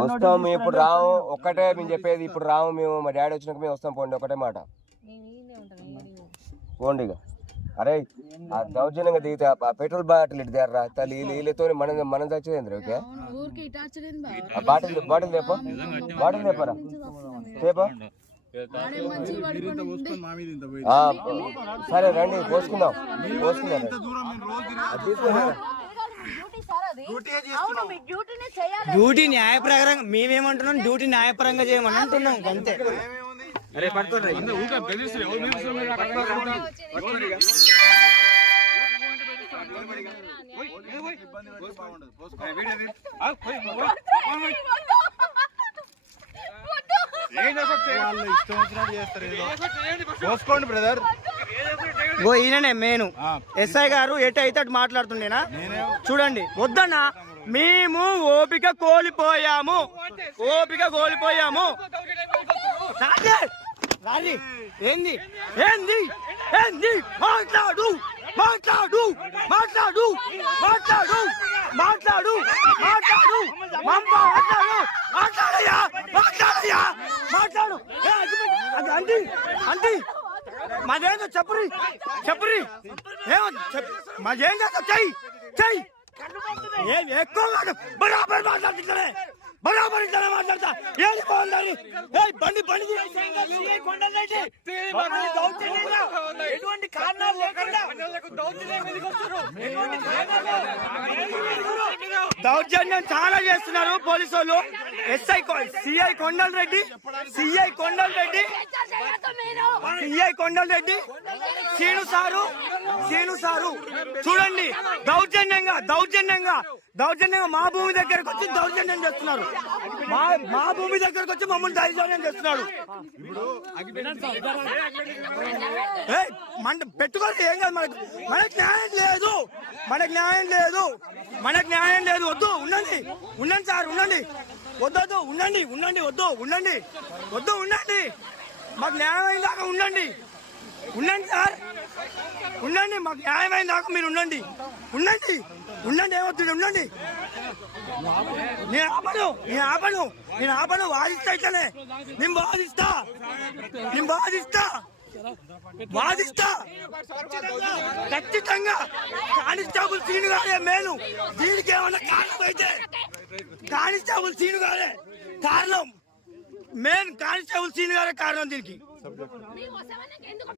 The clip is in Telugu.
వస్తాం మేము ఇప్పుడు రాము ఒక్కటే మేము చెప్పేది ఇప్పుడు రాము మేము మా డాడీ వచ్చినాక మేము వస్తాం పోండి ఒకటే మాట పోండి ఇక అరే ఆ దౌర్జన్యంగా దిగితే ఆ పెట్రోల్ బాటిల్ ఇటు దేర్రా తల్లి వీళ్ళతో మనం చచ్చేది ఓకే బాటిల్ బాటిల్ లేపా బాటిల్ లేపరా లేపా సరే రండి పోసుకుందాం డ్యూటీ న్యాయప్రకారంగా మేమేమంటున్నాం డ్యూటీ న్యాయపరంగా చేయమని అంటున్నాం అంతే. అరే పోసుకోండి బ్రదర్. ఈయననే మేను ఎస్ఐ గారు ఎటు అయితే అటు మాట్లాడుతుండేనా చూడండి. వద్దన్నా మేము ఓపిక కోల్పోయాము ఏంది ఏంది ఏంది మాట్లాడు మాట్లాడు మాట్లాడు మాట్లాడు మాట్లాడు మాట్లాడు మాట్లాడయ్యా మాట్లాడయ్యా మాట్లాడు అండి అండి మాదేందో చెప్పురి చెప్పురి ఏమో మాదేం కాదు చెయ్యి చెయ్యి ఏం ఎక్కువ బరాబర్ మాట్లాడుతున్నారే బరాబర్ ఇట్లా మాట్లాడతా ఏది బాగుందని బండి బండి ఎటువంటి కారణాలు లేకుండా దౌర్జన్యం చాలా చేస్తున్నారు పోలీసు వాళ్ళు. సిఐ కొండల్ రెడ్డి శ్రీను సారు చూడండి దౌర్జన్యంగా మా భూమి దగ్గరకు వచ్చి దౌర్జన్యం చేస్తున్నారు. మా భూమి దగ్గరకు వచ్చి మమ్మల్ని దౌర్జన్యం చేస్తున్నాడు. పెట్టుకోండి ఏం కాదు మనకు న్యాయం లేదు వద్దు ఉండండి సార్ ఉండండి వద్దు ఉండండి మాకు న్యాయమైన దాకా ఉండండి సార్ ఉండండి మాకు న్యాయమైన దాకా మీరు ఉండండి ఏమవుతుంది ఉండండి. నేను ఆపను వాదిస్తా ఇట్లనే నేను వాదిస్తా ఖచ్చితంగా కానిస్టేబుల్ సీను గారే మేలు. దీనికి ఏమన్నా కారణం అయితే కానిస్టేబుల్ సీను గారే కారణం. మెయిన్ కానిస్టేబుల్ సీను గారే కారణం దీనికి.